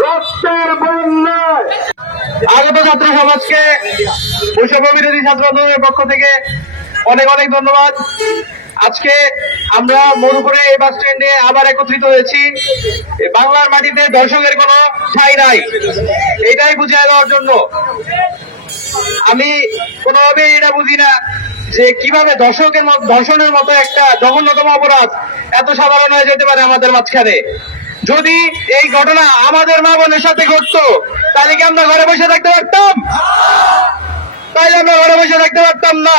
রক্তের বন্যায়। আগত ছাত্র সমাজকে বৈষম্য বিরোধী ছাত্র আন্দোলনের পক্ষ থেকে অনেক অনেক ধন্যবাদ। আজকে আমরা মধুপুরে এই বাস স্ট্যান্ডে আবার একত্রিত হয়েছি। বাংলার মাটিতে দর্শকের কোনো ঠাঁই নাই। এটাই বুঝিয়ে দেওয়ার জন্য। আমি কোনোভাবে এটা বুঝি না যে কীভাবে দর্শকের ধর্ষণের মতো একটা জঘন্যতম অপরাধ এত সাধারণ হয়ে যেতে পারে আমাদের মাঝখানে। যদি এই ঘটনা আমাদের মা বোনের সাথে ঘটতো, তাহলে কি আমরা ঘরে বসে থাকতে পারতাম? তাইলে আমরা ঘরে বসে থাকতে পারতাম না।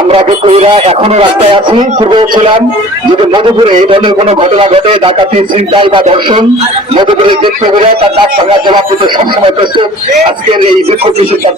আমরা বিক্ষোভীরা এখনও রাস্তায় আছি, পূর্বে ছিলাম, যদি মধুপুরে এই ধরনের কোনো ঘটনা ঘটে, ডাকাতি, ছিনতাই বা ধর্ষণ, মধুপুরের বিক্ষোভীরা তার ডাক ভাঙার জবাব দিতে সবসময় প্রস্তুত। আজকের এই বিক্ষোভ তার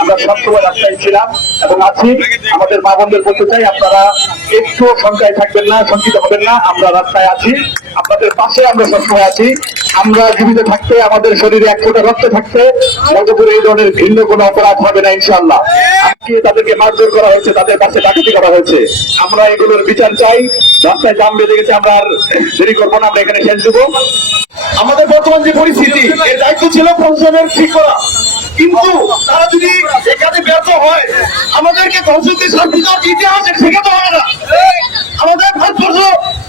আমরা সবসময় রাস্তায় ছিলাম এবং আছি। আমাদের মা বোনদের বলতে চাই, আপনারা একটু শঙ্কায় থাকবেন না, শঙ্কিত হবেন না, আমরা রাস্তায় আছি। আপনাদের পাশে আমরা সবসময় আছি। আমরা জীবিত থাকতে, আমাদের শরীরে এক ফোঁটা রক্ত থাকতে মধুপুরে এই ধরনের ভিন্ন কোনো অপরাধ হবে না ইনশাল্লাহ আজকে তাদেরকে মারধর করা হয়েছে, তাদের কাছে ডাকাতি করা হয়েছে। আমরা এগুলোর বিচার চাই। রাস্তায় জাম বেঁধে গেছে, আমরা আর দেরি করব না, আমরা এখানে শেষ দেবো। আমাদের বর্তমান যে পরিস্থিতি, এর দায়িত্ব ছিল প্রশাসনের ঠিক করা। কিন্তু তারা যদি এ কাজে ব্যর্থ হয়, আমাদেরকে ধ্বংসকে শান্তি দেওয়ার ইতিহাস শেখাতে হবে না। আমাদের ভারতবর্ষ,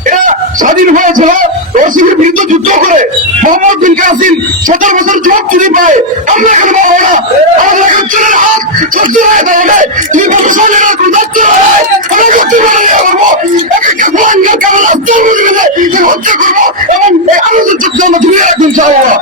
এরা স্বাধীন হয়েছিল। দর্শকের বিরুদ্ধে যুদ্ধ করে মোহাম্মদ বিন কাসিম সতেরো বছর জব চুরি পায়, আমরা এখানে পাবো না। আমাদের এখন চুরের হাত চলতে হয়ে তাহলে দুই বছর স্বাধীন ক্ষুধার্ত হয় আমরা করতে পারি না করব। একে ভয়ঙ্কর কেমন রাস্তার মধ্যে হত্যা করব এবং আমাদের চোখে আমরা ধুয়ে রাখব, ইনশাআল্লাহ।